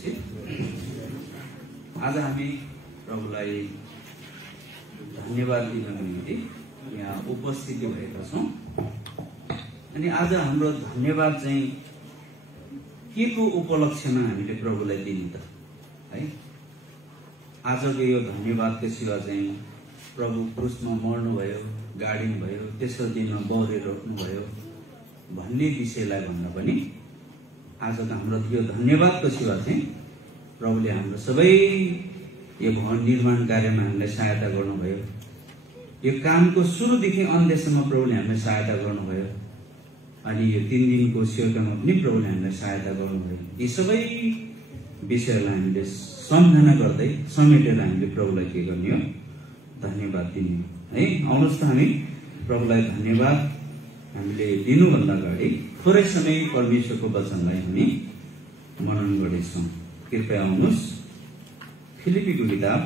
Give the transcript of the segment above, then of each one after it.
त्यसपछि आज हामी प्रभुलाई धन्यवाद दिनको निम्ति यहाँ उपस्थिति भएका छौँ। अनि आज हाम्रो धन्यवाद चाहिँ के को उपलक्ष्यमा हामीले प्रभुलाई दिने त है। आजको यो धन्यवादको सेवा चाहिँ प्रभु क्रुसमा मर्नुभयो, गाडिनुभयो, तेस्रो दिनमा बौरेर उठ्नुभयो भन्ने विषयलाई भन्दा पनि आजको हाम्रो यो धन्यवादको सेवा चाहिँ प्रभुले हाम्रो सबै यो भवन निर्माण कार्यमा हामीलाई सहायता गर्नुभयो। यो कामको सुरुदेखि अन्त्यसम्म प्रभुले हामीलाई सहायता गर्नुभयो। अनि यो 3 दिनको सेवामा पनि प्रभुले हामीलाई सहायता गर्नुभयो। यी सबै विषयलाई हामीले सम्झना गर्दै समेटेर हामीले प्रभुलाई के गर्ने हो, धन्यवाद दिने है। आउनुहोस् त हामी प्रभुलाई धन्यवाद हामीले दिनुभन्दा अगाडि थोरै समय परमेश्वरको वचनलाई हामी मनन गर्नेछौँ। कृपया आउनुहोस्, फिलिपीको किताब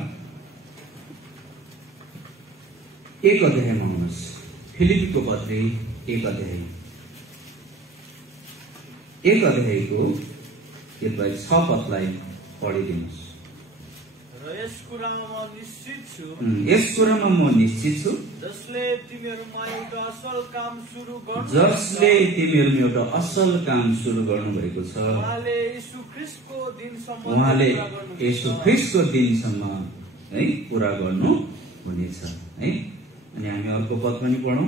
1 अध्यायमा आउनुहोस्। फिलिपीको पत्री 1 अध्याय, 1 अध्यायको कृपया 6 पदलाई पढिदिनुहोस्। यस कुरामा म निश्चित छु, जसले तिमीहरूमा एउटा असल काम सुरु गर्नुभएको छ, उहाँले यीशु ख्रीष्टको दिनसम्म है पूरा गर्नु हुनेछ है। अनि हामी अर्को पद पनि पढौँ।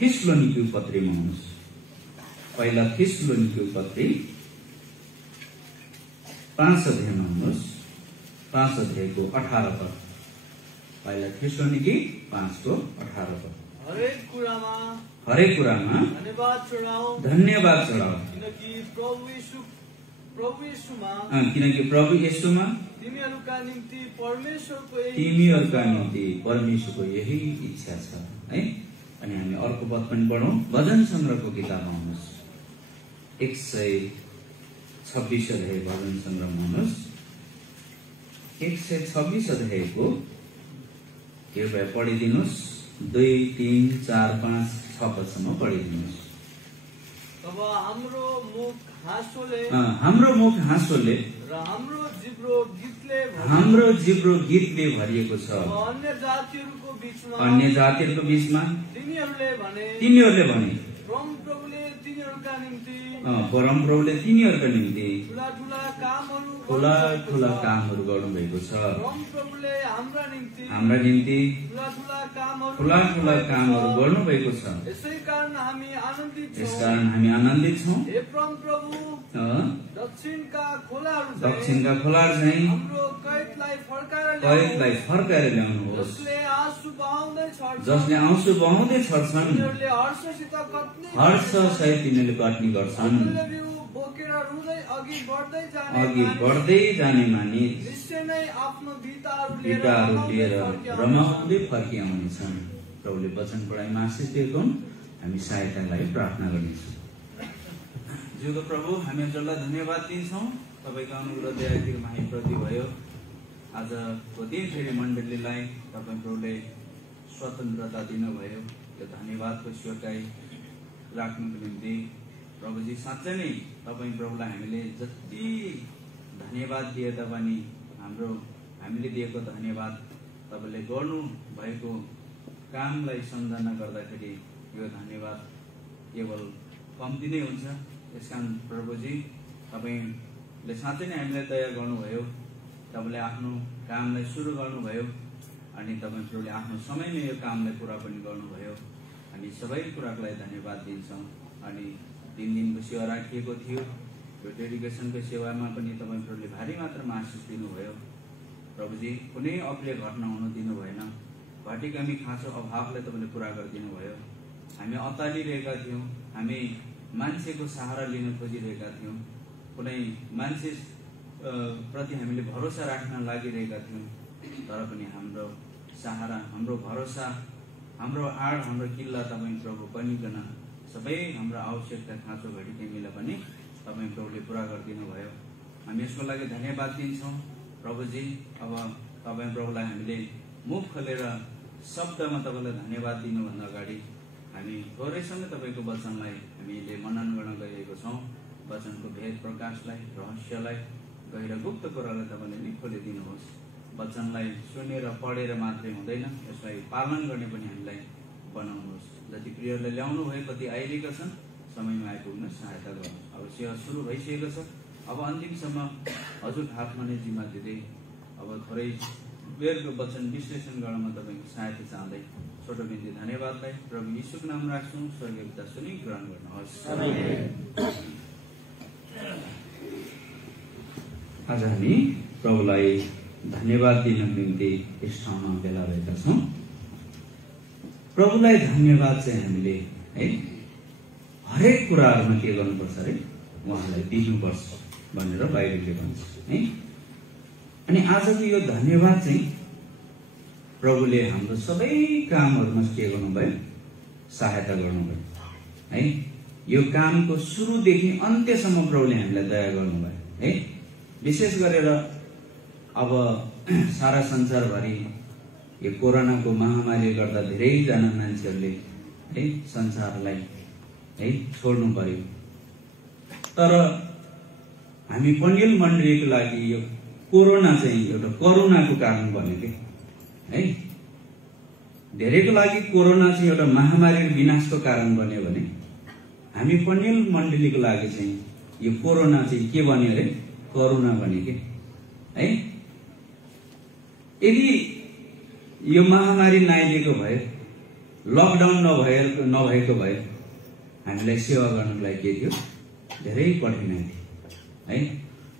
थिस्सलुनिके पत्रीमा आउनुहोस्। पहिला थिस्सलुनिके पत्री 5 अध्यायमा आउनुहोस्। 5 अध्यायको 18 पद। पहिला थिस्सलुनिके 5 को 18 पद। हरेक कुरामा धन्यवाद चढाऊ, किनकि प्रभु येशूमा तिमीहरूका निम्ति परमेश्वरको यही इच्छा छ है। अनि हामी अर्को पद पनि पढौँ। भजन संग्रहको किताबमा आउनुहोस्। 126 अध्याय भजन संग्रहमा आउनुहोस्। 126 अध्यायको कृपया पढिदिनुहोस्। 2, 3, 4, 5, 6 पदसम्म पढिदिनुहोस्। तब हाम्रो मुख हाँसोले र हाम्रो जिब्रो गीतले भरिएको छ। अन्य जातिहरूको बीचमा तिनीहरूले भने परम प्रभुले तिनीहरूका निम्ति ठुला कामहरू गर्नुभएको छ। हाम्रा निम्ति ठुला कामहरू गर्नुभएको छ। यसकारण हामी आनन्दित छौँ। दक्षिणका खोलाहरू चाहिँ हाम्रो कैदलाई फर्काएर ल्याउनुहोस्। जसले आँसु बहाउँदै छर्छन्, हर्षसहित तिनीहरूले कट्नी गर्छन्। अघि बढ्दै जाने मानिस आफ्नो भिटाहरू लिएर रमाउँदै फर्किआउनेछन्। प्रभुले वचन पढाइमा आशिष दिएको हामी सहायतालाई प्रार्थना गर्नेछौँ। ज्यूको प्रभु, हामी हजुरलाई धन्यवाद दिन्छौँ। तपाईँको अनुग्रह दयातिर माया प्रति भयो। आजको दिन फेरि मण्डलीलाई तपाईँ प्रभुले स्वतन्त्रता दिनुभयो। यो धन्यवादको स्वर्गाई राख्नुको निम्ति प्रभुजी साँच्चै नै तपाईँ प्रभुलाई हामीले जति धन्यवाद दिए तापनि हामीले दिएको धन्यवाद तपाईँले गर्नु भएको कामलाई सम्झना गर्दाखेरि यो धन्यवाद केवल कम्ती नै हुन्छ। त्यसकारण प्रभुजी तपाईँले साँच्चै नै हामीलाई दया गर्नुभयो। तपाईँले आफ्नो कामलाई सुरु गर्नुभयो अनि तपाईँ प्रभुले आफ्नो समयमै यो कामलाई पुरा पनि गर्नुभयो। हामी सबै कुराको लागि धन्यवाद दिन्छौँ। अनि 3 दिनको सेवा राखिएको थियो। यो डेडिकेसनको सेवामा पनि तपाईँ प्रभुले भारी मात्रामा आशिष दिनुभयो। प्रभुजी कुनै अप्रिय घटना हुन दिनु भएन। घटेकामी खाँचो अभावलाई तपाईँले पुरा गरिदिनु भयो। हामी अत्तालिरहेका थियौँ। हामी मान्छेको सहारा लिन खोजिरहेका थियौँ। कुनै मान्छे प्रति हामीले भरोसा राख्न लागिरहेका थियौँ। तर पनि हाम्रो सहारा, हाम्रो भरोसा, हाम्रो आड, हाम्रो किल्ला तपाईँ प्रभु बनिकन सबै हाम्रो आवश्यकता खाँचो घडीकेमीलाई पनि तपाईँ प्रभुले पुरा गरिदिनु भयो। हामी यसको लागि धन्यवाद दिन्छौँ। प्रभुजी अब तपाईँ प्रभुलाई हामीले मुख खोलेर शब्दमा तपाईँलाई धन्यवाद दिनुभन्दा अगाडि हामी थोरैसँग तपाईँको वचनलाई हामीले मनन गर्न गइरहेको छौँ। वचनको भेद प्रकाशलाई, रहस्यलाई गएर गुप्त कुरालाई तपाईँले नि खोलिदिनुहोस्। वचनलाई सुनेर पढेर मात्रै हुँदैन, यसलाई पालन गर्ने पनि हामीलाई बनाउनुहोस्। जति प्रियहरूलाई ल्याउनु भयो, कति आइरहेका छन्, समयमा आइपुग्न सहायता गर्नुहोस्। अब सेवा सुरु भइसकेको छ, अब अन्तिमसम्म हजुर हातमा नै जिम्मा दिँदै अब थोरै बेरको वचन विश्लेषण गर्नमा तपाईँको सहायता चाहँदै छोटो बिन्ती धन्यवादलाई प्रभु यीशुको नाम राख्छौँ। स्वर्गीय पिता सुनि ग्रहण गर्नुहोस्। आज हामी प्रभुलाई धन्यवाद दिनको निम्ति यस ठाउँमा भेला भएका छौँ। प्रभुलाई धन्यवाद चाहिँ हामीले है हरेक कुराहरूमा के गर्नुपर्छ अरे उहाँलाई दिनुपर्छ भनेर बाइबलले भन्छ है। अनि आजको यो धन्यवाद चाहिँ प्रभुले हाम्रो सबै कामहरूमा के गर्नुभयो, सहायता गर्नुभयो है। यो कामको सुरुदेखि अन्त्यसम्म प्रभुले हामीलाई दया गर्नुभयो है। विशेष गरेर अब सारा संसारभरि यो कोरोनाको महामारीले गर्दा धेरैजना मान्छेहरूले है संसारलाई है छोड्नु पर्यो। तर हामी पण्डिल मण्डलीको लागि यो कोरोना चाहिँ एउटा करुणाको कारण बन्यो के है। धेरैको लागि कोरोना चाहिँ एउटा महामारी विनाशको कारण बन्यो भने हामी पण्डिल मण्डलीको लागि चाहिँ यो कोरोना चाहिँ के बन्यो अरे, करुणा बन्यो के है। यदि यो महामारी नआइदिएको भए, लकडाउन नभएको भए हामीलाई सेवा गर्नको लागि के थियो, धेरै कठिनाइ थियो है।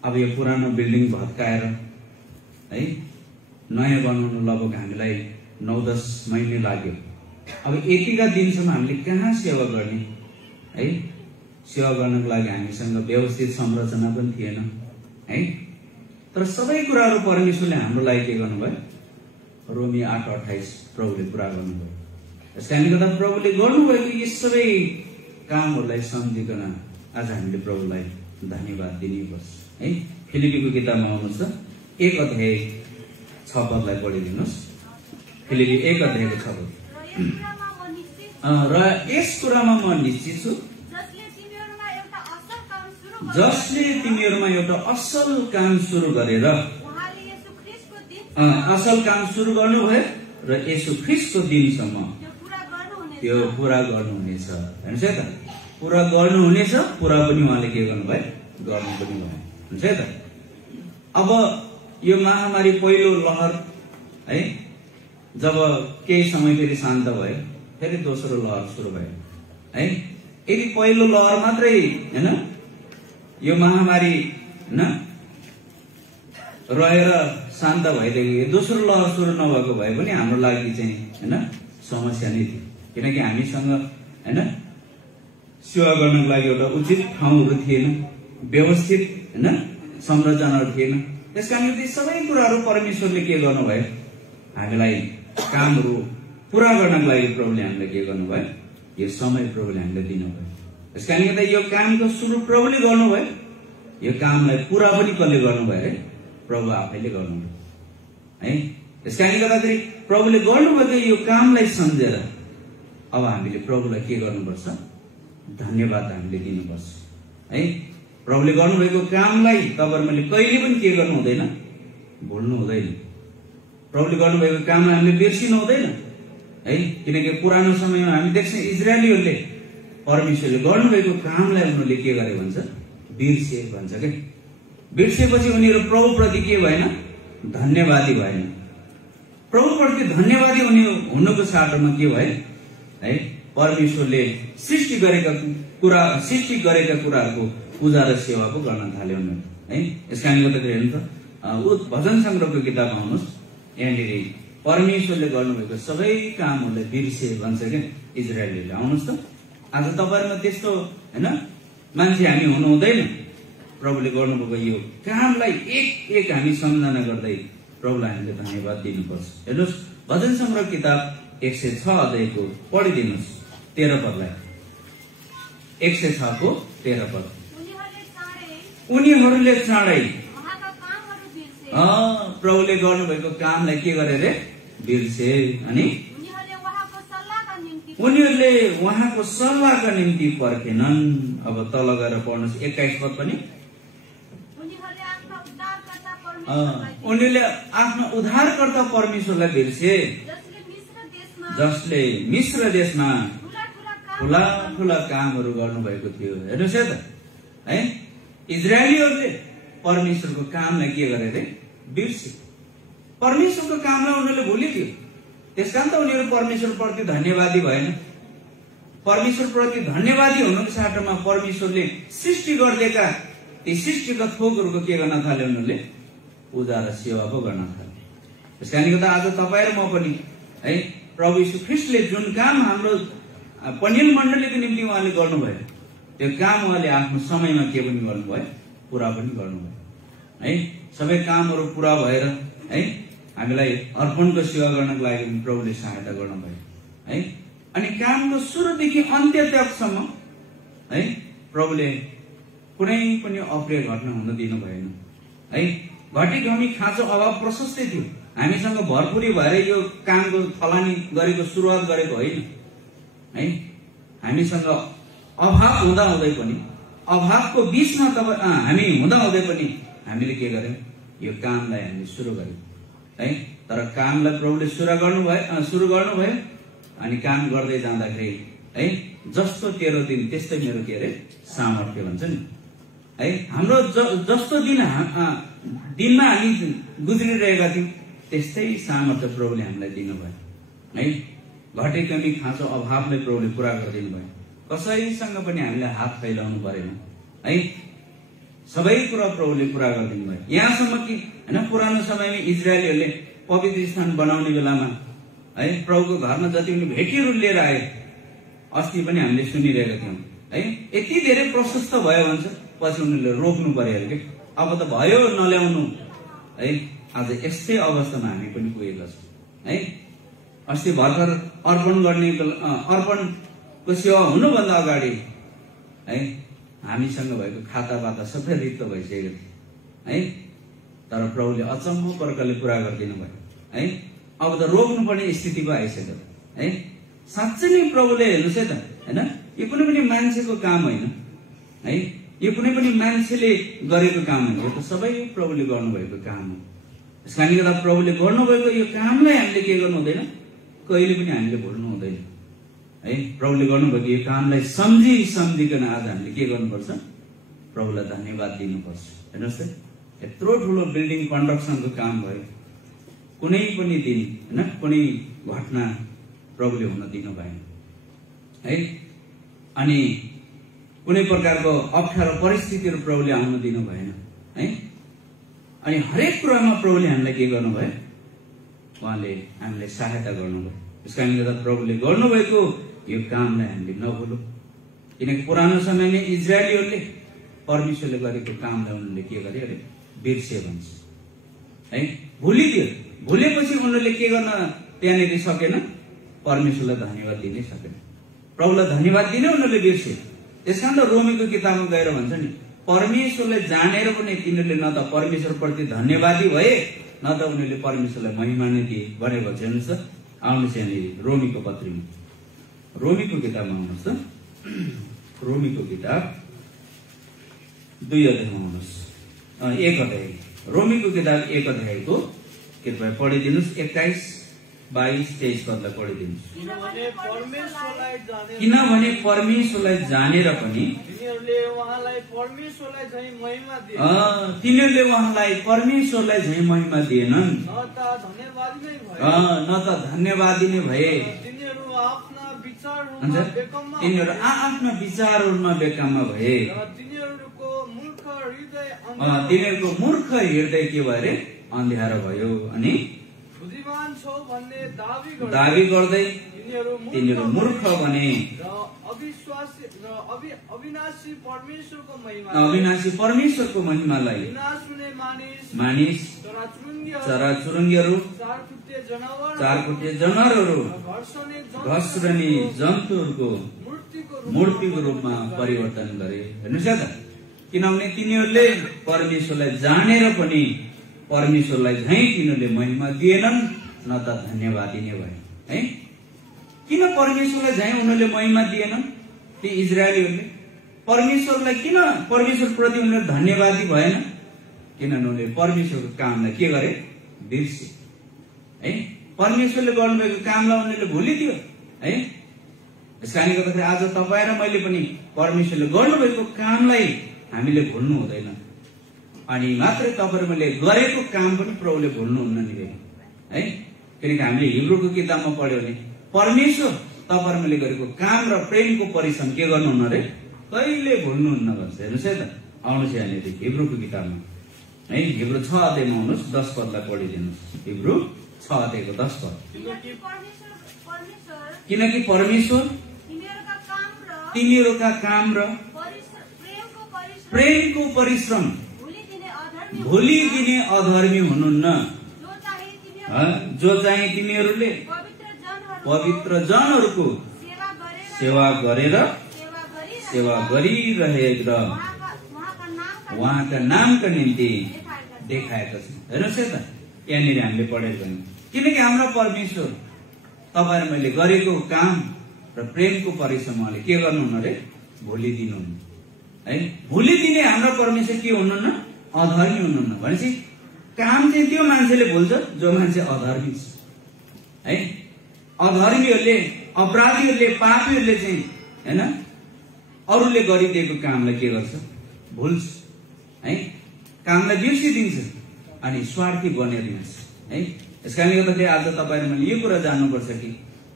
अब यो पुरानो बिल्डिङ भत्काएर है नयाँ बनाउनु लगभग हामीलाई 9-10 महिने लाग्यो। अब यतिका दिनसम्म हामीले कहाँ सेवा गर्ने है। सेवा गर्नको लागि हामीसँग व्यवस्थित संरचना पनि थिएन है। तर सबै कुराहरू परमेश्वरले हाम्रो लागि के गर्नुभयो, रोमी 8:28 प्रभुले पुरा गर्नुभयो। यसकारणले गर्दा प्रभुले गर्नुभएको यी सबै कामहरूलाई सम्झिकन आज हामीले प्रभुलाई धन्यवाद दिनुपर्छ है। फिलिपीको किताबमा आउनुहोस् त 1:6 पढिदिनुहोस्। फिलिपी 1:6 र यस कुरामा म निश्चित छु जसले तिमीहरूमा एउटा असल काम सुरु गरेर असल काम सुरु गर्नुभयो र येशू ख्रीष्टको दिनसम्म त्यो पूरा गर्नुहुनेछ। हेर्नुहोस् है त, पूरा गर्नुहुनेछ, पूरा पनि उहाँले के गर्नुभयो, गर्नु पनि भयो। हुन्छ है त। अब यो महामारी पहिलो लहर है जब केही समय फेरि शान्त भयो, फेरि दोस्रो लहर सुरु भयो है। यदि पहिलो लहर मात्रै हैन यो महामारी हैन रहेर शान्त भइदिएको, दोस्रो लहर सुरु नभएको भए पनि हाम्रो लागि चाहिँ हैन समस्या नै थियो। किनकि हामीसँग हैन सेवा गर्नको लागि एउटा उचित ठाउँहरू थिएन, व्यवस्थित हैन संरचनाहरू थिएन। त्यसकारण यी सबै कुराहरू परमेश्वरले के गर्नुभयो, हामीलाई कामहरू पूरा गर्नको लागि प्रभुले हामीलाई के गर्नुभयो, यो समय प्रभुले हामीलाई दिनुभयो। त्यसकारण गर्दा यो कामको सुरु प्रभुले गर्नुभयो, यो कामलाई पूरा पनि कसले गर्नुभयो अरे, प्रभु आफैले गर्नुभयो है। त्यसकारण गर्दाखेरि प्रभुले गर्नुभएको यो कामलाई सम्झेर अब हामीले प्रभुलाई के गर्नुपर्छ, धन्यवाद हामीले दिनुपर्छ है। प्रभुले गर्नुभएको कामलाई तपाईहरुले कहिले पनि के गर्नु हुँदैन, भुल्नु हुँदैन। प्रभुले गर्नुभएको कामलाई हामीले बिर्सिनु हुँदैन है। किनकि पुरानो समयमा हामी देख्छौं इजरायलीहरूले परमेश्वरले गर्नुभएको कामलाई उनीहरूले के गरे भन्छ, बिर्से भन्छ के। बिर्सेपछि उनीहरू प्रभुप्रति के भएन, धन्यवादी भएन। प्रभुप्रति धन्यवादी हुनुको साटोमा के भए है, परमेश्वरले सृष्टि गरेका कुराहरूको पूजा र सेवा पो गर्न थाल्यो है। यसकारणले गर्दाखेरि हेर्नु त भजन संग्रहको किताबमा आउनुहोस्, यहाँनिर परमेश्वरले गर्नुभएको सबै कामहरूलाई बिर्से भन्छ क्या इजरायलीले। आउनुहोस् त, आज तपाईहरुमा त्यस्तो हैन मान्छे हामी हुनु हुँदैन। प्रभुले गर्नुभएको यो कामलाई एक एक हामी सम्झना गर्दै प्रभुलाई हामीले धन्यवाद दिनुपर्छ। हेर्नुहोस् भजन संग्रह किताब 106 अध्यायको पढिदिनुहोस् 13 पदलाई। 106 को 13 पद। उनीहरूले चाँडै प्रभुले गर्नुभएको कामलाई के गरे रे, बिर्से। अनि उनीहरूले उहाँको सल्लाहका निम्ति पर्खेनन्। अब तल गएर पढ्नुहोस् 21 पद पनि। उनीहरूले आफ्नो उद्धारकर्ता परमेश्वरलाई बिर्से, जसले मिश्र देशमा ठुला ठुला कामहरू गर्नुभएको थियो। हेर्नुहोस् है त, है इजरायलीहरूले परमेश्वरको कामलाई के गरे रे? बिर्से। परमेश्वरको कामलाई उनीहरूले भुलिदियो। त्यसकारण त उनीहरू परमेश्वर प्रति धन्यवादी भएन। परमेश्वर प्रति धन्यवादी हुनुको साटोमा परमेश्वरले सृष्टि गरिदिएका ती सृष्टिका थोकहरूको के गर्न थाले? उनीहरूले पूजा र सेवा पो गर्न थाले। त्यस कारणले गर्दा आज तपाईँ र म पनि है प्रभु यीशु ख्रीष्टले जुन काम हाम्रो पनिल मण्डलीको निम्ति उहाँले गर्नुभयो, त्यो काम उहाँले आफ्नो समयमा के पनि गर्नुभयो? पूरा पनि गर्नुभयो। है सबै कामहरू पूरा भएर है हामीलाई अर्पणको सेवा गर्नको लागि पनि प्रभुले सहायता गर्नुभयो। है अनि कामको सुरुदेखि अन्त्य तकसम्म है प्रभुले कुनै पनि अप्रिय घटना हुन दिनु भएन। है घटी घमी खाँचो अभाव प्रशस्तै थियो। हामीसँग भरपुरी भएर यो कामको थलानी गरेको सुरुवात गरेको होइन। है हामीसँग अभाव हुँदा हुँदै पनि, अभावको बीचमा हामी हुँदा हुँदै पनि हामीले के गर्यौं? यो कामलाई हामीले सुरु गर्यौं। है तर कामलाई प्रभुले सुरु गर्नुभयो अनि काम गर्दै जाँदाखेरि है जस्तो तेरो दिन त्यस्तै मेरो के अरे सामर्थ्य भन्छ नि। है हाम्रो जस्तो दिनमा हामी गुज्रिरहेका थियौं त्यस्तै सामर्थ्य प्रभुले हामीलाई दिनुभयो। है घटे कमी खाँचो अभावलाई प्रभुले पूरा गरिदिनु भयो। कसैसँग पनि हामीले हात फैलाउनु परेन। है सबै कुरा प्रभुले पूरा गरिदिनु भयो। यहाँसम्म कि हैन पुरानो समयमा इजरायलीहरूले पवित्र स्थान बनाउने बेलामा है प्रभुको घरमा जति पनि भेटीहरू लिएर आए, अस्ति पनि हामीले सुनिरहेका थियौं। है यति धेरै प्रशस्त भयो भन्छ, पछि उनीहरूले रोक्नु पर्यो अरे के अब त भयो नल्याउनु। है आज यस्तै अवस्थामा हामी पनि पुगेका छौं। है अस्ति भर्खर अर्पणको सेवा हुनुभन्दा अगाडि है हामीसँग भएको खाता बाता सबै रिक्त भइसकेको थियो। है तर प्रभुले अचम्म प्रकारले पूरा गरिदिनु भयो। है अब त रोक्नुपर्ने स्थिति पो आइसक्यो। है साँच्चै नै प्रभुले हेर्नुहोस् है त, हैन यो कुनै पनि मान्छेको काम होइन। है यो कुनै पनि मान्छेले गरेको काम होइन, यो त सबै प्रभुले गर्नुभएको काम हो। त्यस कारणले गर्दा प्रभुले गर्नुभएको यो कामलाई हामीले के गर्नु हुँदैन? कहिले पनि हामीले भुल्नु हुँदैन। है प्रभुले गर्नुभएको यो कामलाई सम्झिकन आज हामीले के गर्नुपर्छ? प्रभुलाई धन्यवाद दिनुपर्छ। हेर्नुहोस् त यत्रो ठुलो बिल्डिङ कन्स्ट्रक्सनको काम भयो, कुनै पनि दिन हैन कुनै घटना प्रभुले हुन दिनु भएन। है अनि कुनै प्रकारको अप्ठ्यारो परिस्थितिहरू प्रभुले आउन दिनु भएन। है अनि हरेक कुरामा प्रभुले हामीलाई के गर्नुभयो? उहाँले हामीलाई सहायता गर्नुभयो। त्यसकारणले गर्दा प्रभुले गर्नुभएको यो कामलाई हामीले नभुलौं। किनकि पुरानो समयमा इजरायलीहरूले परमेश्वरले गरेको कामलाई उनीहरूले के गरे अरे? बिर्से भन्छ। है भुलिदियो। भुलेपछि उनीहरूले के गर्न त्यहाँनिर सकेन? परमेश्वरलाई धन्यवाद दिनै सकेन। प्रभुलाई धन्यवाद दिनै उनीहरूले बिर्से। त्यसकारण त रोमीको किताबमा गएर भन्छ नि, परमेश्वरलाई जानेर पनि तिनीहरूले न त परमेश्वर प्रति धन्यवादी भए, न त उनीहरूले परमेश्वरलाई महिमा नै दिए भनेको छ। हेर्नुहोस् त, आउनुहोस् यहाँनिर रोमीको पत्रीमा, रोमीको किताबमा आउनुहोस् त, रोमीको किताब 2 अध्यायमा आउनुहोस्। 1 अध्याय, रोमीको किताब 1 अध्यायको कृपया पढिदिनुहोस्। 21, 22, 23 पदलाई पढिदिनुहोस्। किनभने परमेश्वरलाई जानेर पनि तिनीहरूले उहाँलाई परमेश्वरलाई झैं महिमा दिएनन्, न त धन्यवादी नै भए। तिनीहरू आफ्ना विचारहरूमा बेकाममा भए। तिनीहरूको मूर्ख हृदय के भयो अरे? अँध्यारो भयो। अनि दावी गर्दै तिनीहरू मूर्ख बने। अविनाशी परमेश्वरको महिमालाई मानिस, चराचुरुङ्गीहरू, चारखुट्टे जनावरहरू, घस्रने जन्तुहरूको मूर्तिको रूपमा परिवर्तन गरे। हेर्नुहोस् त, किनभने तिनीहरूले परमेश्वरलाई जानेर पनि परमेश्वरलाई झैं तिनीहरूले महिमा दिएनन्, न त धन्यवादी नै भए। है किन परमेश्वरलाई झैं उनीहरूले महिमा दिएनन्? ती इजरायलीहरूले परमेश्वरलाई किन, परमेश्वर प्रति उनीहरू धन्यवादी भएन? किनभने उनले परमेश्वरको कामलाई के गरे? बिर्से है। परमेश्वरले गर्नुभएको कामलाई उनीहरूले भुलिदियो है। यस कारणले गर्दाखेरि आज तपाईँ र मैले पनि परमेश्वरले गर्नुभएको कामलाई हामीले भुल्नु हुँदैन। अनि मात्रै तपाईँ र मैले गरेको काम पनि प्रभुले भुल्नुहुन्न नि है। किनकि हामीले हिब्रूको किताबमा पढ्यो भने परमेश्वर तपाईँ र मैले गरेको काम र प्रेमको परिश्रम के गर्नुहुन्न रे? कहिले भुल्नुहुन्न भन्छ। हेर्नुहोस् है त, आउनुहोस् यहाँनिर हिब्रूको किताबमा है, हिब्रू 6 अध्यायमा आउनुहोस्, 10 पदलाई पढिदिनुहोस्। हिब्रू 6 अध्यायको 10 पद। किनकि परमेश्वर तिनीहरूका काम र प्रेमको परिश्रम भुलिदिने अधर्मी हुनुहुन्न, जो चाहिँ तिनीहरूले पवित्र जनहरूको सेवा गरिरहेर उहाँका नामका निम्ति देखाएका छन्। हेर्नुहोस् है त, यहाँनिर हामीले पढेको नि, किनकि हाम्रो परमेश्वर तपाईँ र मैले गरेको काम र प्रेमको परिश्रम उहाँले के गर्नुहुन्न रे? भुलिदिनुहुन्न है। भुलिदिने हाम्रो परमेश्वर के हुनुहुन्न? अधर्मी हुनुहुन्न। भनेपछि काम चाहिँ त्यो मान्छेले भुल्छ जो मान्छे अधर्मी छ है। अधर्मीहरूले, अपराधीहरूले, पापीहरूले चाहिँ हैन अरूले गरिदिएको कामलाई के गर्छ? भुल्छ है। कामलाई बिर्सिदिन्छ अनि स्वार्थी बनाइदिन्छ है। यसकारणले गर्दाखेरि आज तपाईँ र मैले यो कुरा जान्नुपर्छ कि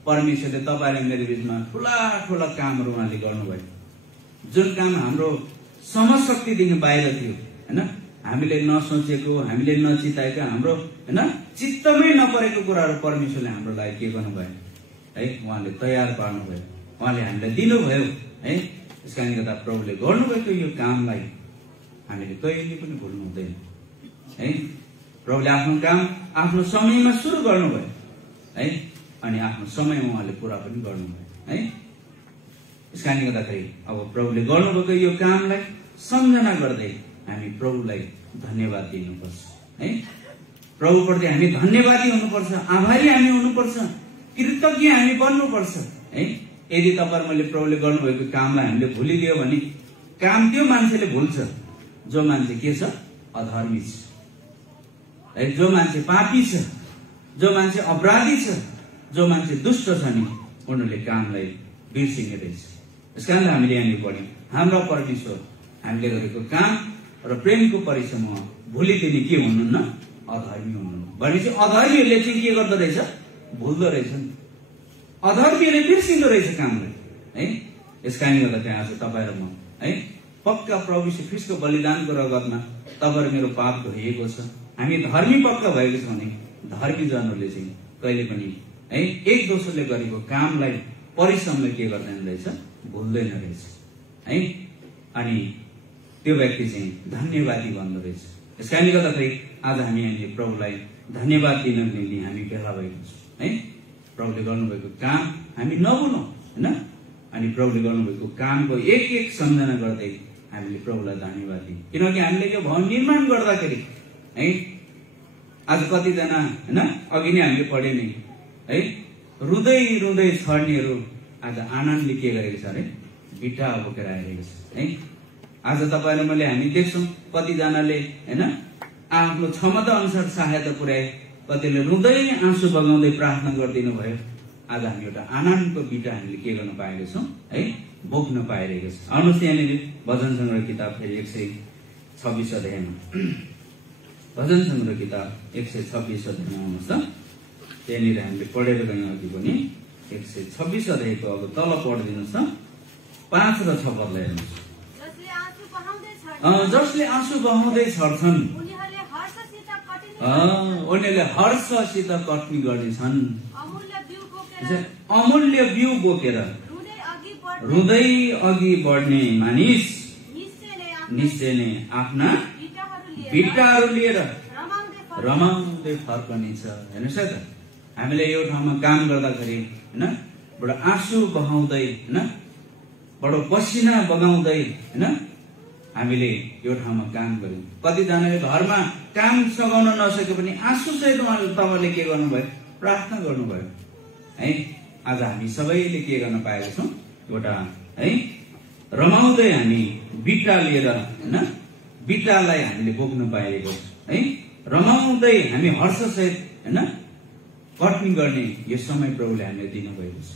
परमेश्वरले तपाईँ र मेरो बिचमा ठुला ठुला कामहरू उहाँले गर्नुभयो। जुन काम हाम्रो समशक्तिदेखि बाहिर थियो हैन, हामीले नसोचेको, हामीले नचिताएका, हाम्रो हैन चित्तमै नपरेको कुराहरू परमेश्वरले हाम्रो लागि के गर्नुभयो है? उहाँले तयार पार्नुभयो, उहाँले हामीलाई दिनुभयो है। यसकारणले गर्दा प्रभुले गर्नुभएको यो कामलाई हामीले कहिले पनि भुल्नु हुँदैन है। प्रभुले आफ्नो काम आफ्नो समयमा सुरु गर्नुभयो है, अनि आफ्नो समयमा उहाँले पूरा पनि गर्नुभयो है। यसकारणले गर्दाखेरि अब प्रभुले गर्नुभएको यो कामलाई सम्झना गर्दै हामी प्रभुलाई धन्यवाद दिनुपर्छ है। प्रभुप्रति हामी धन्यवादी हुनुपर्छ, आभारी हामी हुनुपर्छ, कृतज्ञ हामी बन्नुपर्छ है। यदि तपाईँ मैले प्रभुले गर्नुभएको कामलाई हामीले भुलिदियो भने काम त्यो मान्छेले भुल्छ जो मान्छे के छ? अधर्मी छ है। जो मान्छे पापी छ, जो मान्छे अपराधी छ, जो मान्छे दुष्ट छ नि उनीहरूले कामलाई बिर्सिने रहेछ। यसकारण हामीले यहाँनिर पढ्यौँ, हाम्रा परमेश्वर हामीले गरेको काम र प्रेमको परिश्रम भुलिदिने के हुनुहुन्न? अधर्मी हुनुहुन्न। भनेपछि अधर्मीहरूले चाहिँ के गर्दो रहेछ? भुल्दो रहेछ नि। अधर्मीहरूले बिर्सिँदो रहेछ कामलाई है। यसकारणले गर्दा आज तपाईँ र म है पक्का प्रभु यीशु ख्रीष्टको बलिदानको रगतमा तपाईँ र मेरो पाप धोइएको छ। हामी धर्मी पक्का भएको छौँ भने धर्मी जनहरूले चाहिँ कहिले पनि है एक दोस्रोले गरेको कामलाई, परिश्रमलाई के गर्दैन रहेछ? भुल्दैन रहेछ है। अनि त्यो व्यक्ति चाहिँ धन्यवादी बन्दो रहेछ। यसकारणले गर्दाखेरि आज हामी यहाँनिर प्रभुलाई धन्यवाद दिनको निम्ति हामी भेला भएको छौँ है। प्रभुले गर्नुभएको काम हामी नभुलौँ होइन। अनि प्रभुले गर्नुभएको कामको एक एक सम्झना गर्दै हामीले प्रभुलाई धन्यवाद दियौँ। किनकि हामीले यो भवन निर्माण गर्दाखेरि है आज कतिजना होइन, अघि नै हामीले पढ्यौँ नि है, रुँदै रुँदै छर्नेहरू आज आनन्दले के गरेको छ अरे? बिटा बोकेर आइरहेको छ है। आज तपाईँ र मैले हामी देख्छौँ कतिजनाले होइन आफ्नो क्षमता अनुसार सहायता पुर्याए, कतिले रुँदै आँसु बगाउँदै प्रार्थना गरिदिनु भयो। आज हामी एउटा आनन्दको बिटा हामीले के गर्न पाएका छौँ है? बोक्न पाइरहेको छ। आउनुहोस् यहाँनिर भजन सङ्ग्रह किताब फेरि 126 अध्यायमा, भजन सङ्ग्रह किताब 126 अध्यायमा आउनुहोस् त। त्यहाँनिर हामीले पढेर गयौँ अघि पनि। 126 अध्यायको अब तल पढिदिनुहोस् त, 5 र 6 पदलाई हेर्नुहोस्। जसले आँसु बहाउँदै छर्छन् उनीहरूले हर्षसित कटनी गर्नेछन्। अमूल्य बिउ बोकेर रुँदै अघि बढ्ने मानिस निश्चय नै आफ्ना बिटाहरू लिएर रमाउँदै फर्कनेछ। हेर्नुहोस् है त, हामीले यो ठाउँमा काम गर्दाखेरि होइन बडो आँसु बहाउँदै होइन, बडो पसिना बगाउँदै होइन हामीले यो ठाउँमा काम गर्यौँ। कतिजनाले घरमा काम सघाउन नसके पनि आँसु सहित उहाँले तपाईँले के गर्नुभयो? प्रार्थना गर्नुभयो है। आज हामी सबैले के गर्न पाएका छौँ? एउटा है रमाउँदै हामी बिटा लिएर होइन बिटालाई हामीले बोक्न पाएको छ है। रमाउँदै हामी हर्षसहित हैन कटनी गर्ने यो समय प्रभुले हामीले दिनुभएको छ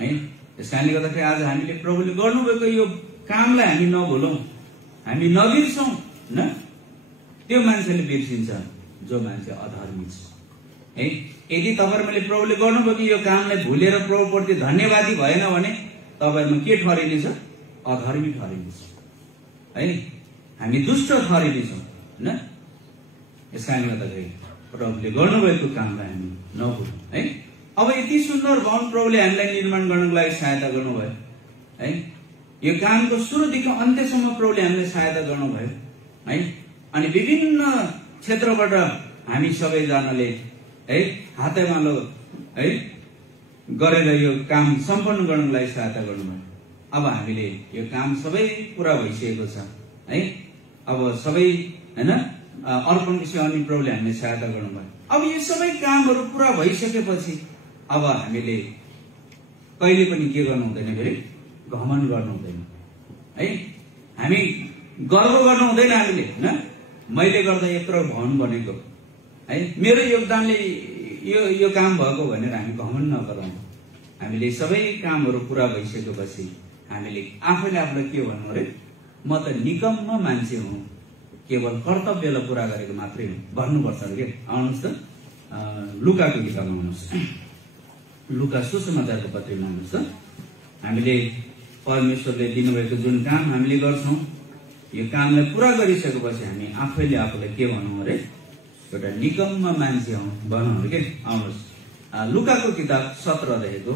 है। त्यस कारणले गर्दाखेरि आज हामीले प्रभुले गर्नुभएको यो कामलाई हामी नभुलौं, हामी नबिर्सौं हैन। त्यो मान्छेले बिर्सिन्छ जो मान्छे अधर्मी छ है। यदि तपाईहरुले प्रभुले गर्नुभएको यो कामलाई भुलेर प्रभुप्रति धन्यवादी भएन भने तपाईहरुमा के ठहरिनेछ? अधर्मी ठहरिनेछ है। हामी दुष्ट ठहरिनेछौँ हैन। यसकारणले गर्दाखेरि प्रभुले गर्नुभएको कामलाई हामी नभुलौं है। अब यति सुन्दर भवन प्रभुले हामीलाई निर्माण गर्नको लागि सहायता गर्नुभयो है। यो कामको सुरुदेखि अन्त्यसम्म प्रभुले हामीलाई सहायता गर्नुभयो है। अनि विभिन्न क्षेत्रबाट हामी सबैजनाले है हातेमालो है गरेर यो काम सम्पन्न गर्नको लागि सहायता गर्नुभयो। अब हामीले यो काम सबै पूरा भइसकेको छ है। अब सबै हैन अर्पण सेवानी प्रभुले हामीलाई सहायता गर्नुभयो। अब यो सबै कामहरू पूरा भइसकेपछि अब हामीले कहिले पनि के गर्नु हुँदैन, फेरि घमण्ड गर्नु हुँदैन है। हामी गर्व गर्नु हुँदैन हामीले हैन, मैले गर्दा यत्रो भवन बनेको है, मेरो योगदानले यो काम भएको भनेर हामी घमण्ड नगरौँ। हामीले सबै कामहरू पूरा भइसकेपछि हामीले आफैले आफूलाई के भन्नु रे, म त निकम्म मान्छे हुँ, केवल कर्तव्यलाई पूरा गरेको मात्रै हो भन्नुपर्छ रे के। आउनुहोस् त लुकाको किताबमा आउनुहोस्, लुका सुसमाचारको पत्रमा आउनुहोस् त। हामीले परमेश्वरले दिनुभएको जुन काम हामीले गर्छौं यो कामलाई पूरा गरिसकेपछि हामी आफैले आफूलाई के भन्नु रे, एउटा निकम्म मान्छे हौ भनौँ रे के। आउनुहोस् लुकाको किताब 17 अध्यायको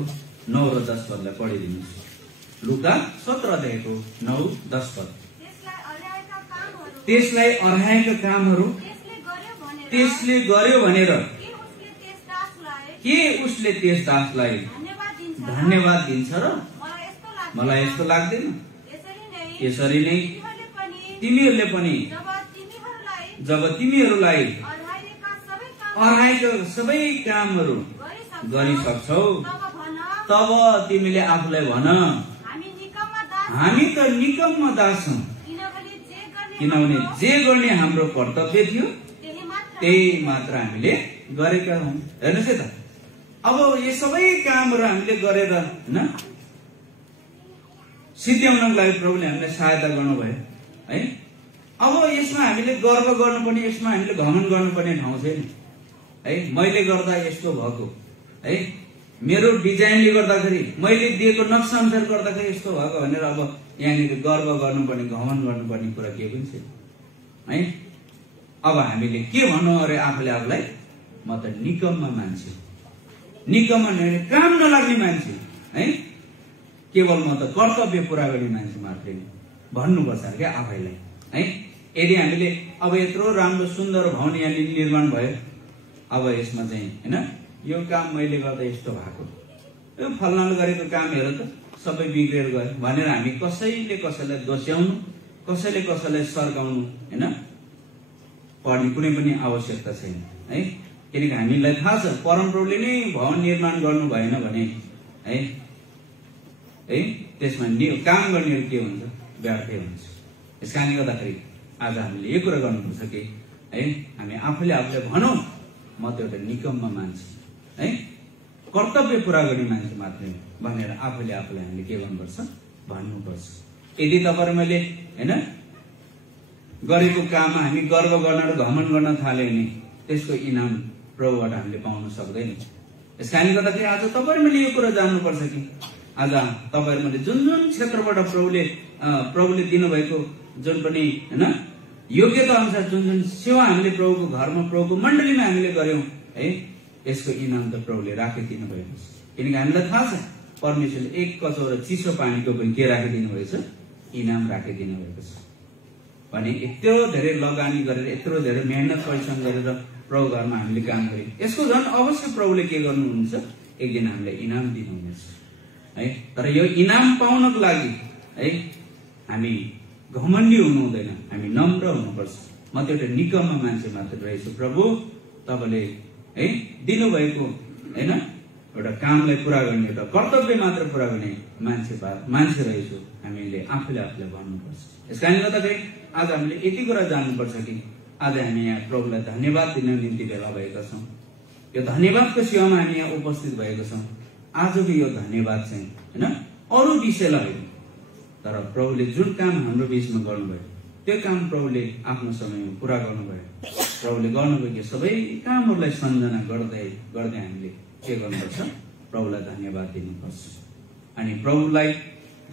9 र 10 पदलाई पढिदिनुहोस्। लुका 17 अध्यायको 9, 10 पद। त्यसलाई अराएका कामहरू त्यसले गर्यो भनेर के उसले त्यस दासलाई धन्यवाद दिन्छ र? मलाई यस्तो लाग्दैन। यसरी नै तिमीहरूले पनि जब तिमीहरूलाई अराएका सबै कामहरू गरिसक्छौ तब तिमीले आफूलाई भन, हामी त निकम्म दास हौं, किनभने जे गर्ने हाम्रो कर्तव्य थियो त्यही मात्र हामीले गरेका हौं। हेर्नुहोस् है त, अब यो सबै कामहरू हामीले गरेर हैन सिद्ध्याउनको लागि प्रभुले हामीलाई सहायता गर्नुभयो है। अब यसमा हामीले गर्व गर्नुपर्ने, यसमा हामीले घमण्ड गर्नुपर्ने ठाउँ छैन है। मैले गर्दा यस्तो भएको है, मेरो डिजाइनले गर्दाखेरि, मैले दिएको नक्सा अनुसार गर्दाखेरि यस्तो भएको भनेर अब यहाँनिर गर्व गर्नुपर्ने, घमण्ड गर्नुपर्ने कुरा केही पनि छैन है। अब हामीले के भन्नु अरे आफूले आफूलाई, म त निकम्म मान्छे, निकम्म भने काम नलाग्ने मान्छे है, केवल म त कर्तव्य पूरा गर्ने मान्छे मात्रै भन्नुपर्छ क्या आफैलाई है। यदि हामीले अब यत्रो राम्रो सुन्दर भवन यहाँनिर निर्माण भयो, अब यसमा चाहिँ हैन यो काम मैले गर्दा यस्तो भएको, यो फलनाले गरेको काम हेर त सबै बिग्रेर गयो भनेर हामी कसैले कसैलाई दोस्याउनु, कसैले कसैलाई सर्काउनु हैन पर्ने कुनै पनि आवश्यकता छैन है। किनकि हामीलाई थाहा छ परमप्रभुले नै भवन निर्माण गर्नु भएन भने है त्यसमा काम गर्नेहरू के हुन्छ, व्यर्थै हुन्छ। यसकारणले गर्दाखेरि आज हामीले यो कुरा गर्नुपर्छ कि है हामी आफूले आफूलाई भनौँ, म त एउटा निकम्म मान्छे है, कर्तव्य पूरा गर्ने मान्छे मात्रै भनेर आफूले आफूलाई हामीले के गर्नुपर्छ, भन्नुपर्छ। यदि तपाईहरु मैले हैन गरेको काममा हामी गर्व गर्न र घमण्ड गर्न थाल्यो भने त्यसको इनाम प्रभुबाट हामीले पाउन सक्दैन। यसकारणले गर्दाखेरि आज तपाईहरु मैले यो कुरा जान्नुपर्छ कि आज तपाईहरु मैले जुन जुन क्षेत्रबाट प्रभुले दिनुभएको जुन पनि हैन योग्यता अनुसार जुन जुन सेवा हामीले प्रभुको घरमा, प्रभुको मण्डलीमा हामीले गर्यौं है, यसको इनाम त प्रभुले राखिदिनु भएको छ। किनकि हामीलाई थाहा छ परमेश्वरले एक कचौरा चिसो पानीको पनि के राखिदिनु भएको छ, इनाम राखिदिनु भएको छ भने यत्रो धेरै लगानी गरेर, यत्रो धेरै मेहनत परिश्रम गरेर प्रभु घरमा हामीले काम गरे, यसको झन् अवश्य प्रभुले के गर्नुहुन्छ, एक दिन हामीलाई इनाम दिनुहुनेछ है। तर यो इनाम पाउनको लागि है हामी घमण्डी हुनु हुँदैन, हामी नम्र हुनुपर्छ। म त एउटा निकम्म मान्छे मात्र रहेछु, प्रभु तपाईले है दिनुभएको हैन एउटा कामलाई पूरा गर्ने, एउटा कर्तव्य मात्र पूरा गर्ने मान्छे रहेछु हामीले आफूले भन्नुपर्छ। यस कारणले गर्दाखेरि आज हामीले यति कुरा जान्नुपर्छ कि आज हामी यहाँ प्रभुलाई धन्यवाद दिन निम्ति भेला भएका छौँ। यो धन्यवादको सेवामा हामी यहाँ उपस्थित भएका छौँ। आजको यो धन्यवाद चाहिँ हैन अरू विषयलाई होइन, तर प्रभुले जुन काम हाम्रो बीचमा गर्नुभयो त्यो काम प्रभुले आफ्नो समयमा पूरा गर्नुभयो। प्रभुले गर्नुभएको सबै कामहरूलाई सम्झना गर्दै हामीले के गर्नुपर्छ? प्रभुलाई धन्यवाद दिनुपर्छ। अनि प्रभुलाई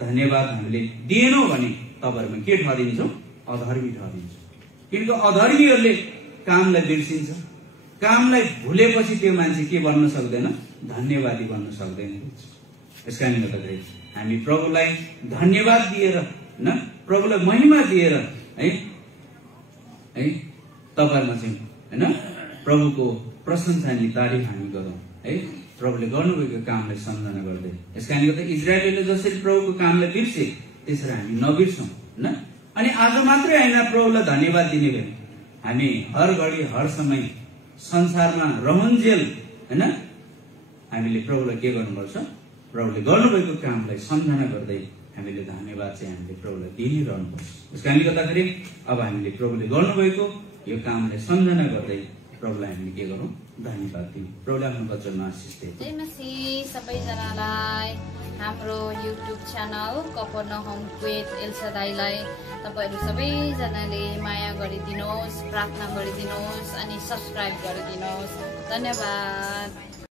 धन्यवाद हामीले दिएनौँ भने तपाईहरुमा के ठहरिन्छौँ? अधर्मी ठहरिन्छौँ। किनकि अधर्मीहरूले कामलाई बिर्सिन्छ। कामलाई भुलेपछि त्यो मान्छे के बन्न सक्दैन? धन्यवादी बन्न सक्दैन। यसकारणले गर्दाखेरि हामी प्रभुलाई धन्यवाद दिएर हैन प्रभुलाई महिमा दिएर है तपाईहरुमा चाहिँ हैन प्रभुको प्रशंसा अनि तारिफ हामी गरौँ है, प्रभुले गर्नुभएको कामलाई सम्झना गर्दै। यसकारणले गर्दा इजरायलीले जसरी प्रभुको कामलाई बिर्से त्यसरी हामी नबिर्सौँ हैन। अनि आज मात्रै होइन प्रभुलाई धन्यवाद दिने भने हामी हर घडी हर समय संसारमा रहन्जेल हैन हामीले प्रभुलाई के गर्नुपर्छ? प्रभुले गर्नुभएको कामलाई सम्झना गर्दै हामीले धन्यवाद चाहिँ हामीले प्रभुलाई दिइरहनुपर्छ। यसकारणले गर्दाखेरि अब हामीले प्रभुले गर्नुभएको यो कामलाई सम्झना गर्दै प्रभुलाई हामीले के गरौँ? धन्यवाद दिउँ। प्रभुले आफ्नो वचनमा आशिष दिए। जय मसीह सबैजनालाई। हाम्रो युट्युब च्यानल कफरनहुम क्वेट एल्सादाईलाई तपाईहरु सबैजनाले माया गरिदिनुहोस्, प्रार्थना गरिदिनुहोस् अनि सब्स्क्राइब गरिदिनुहोस्। धन्यवाद।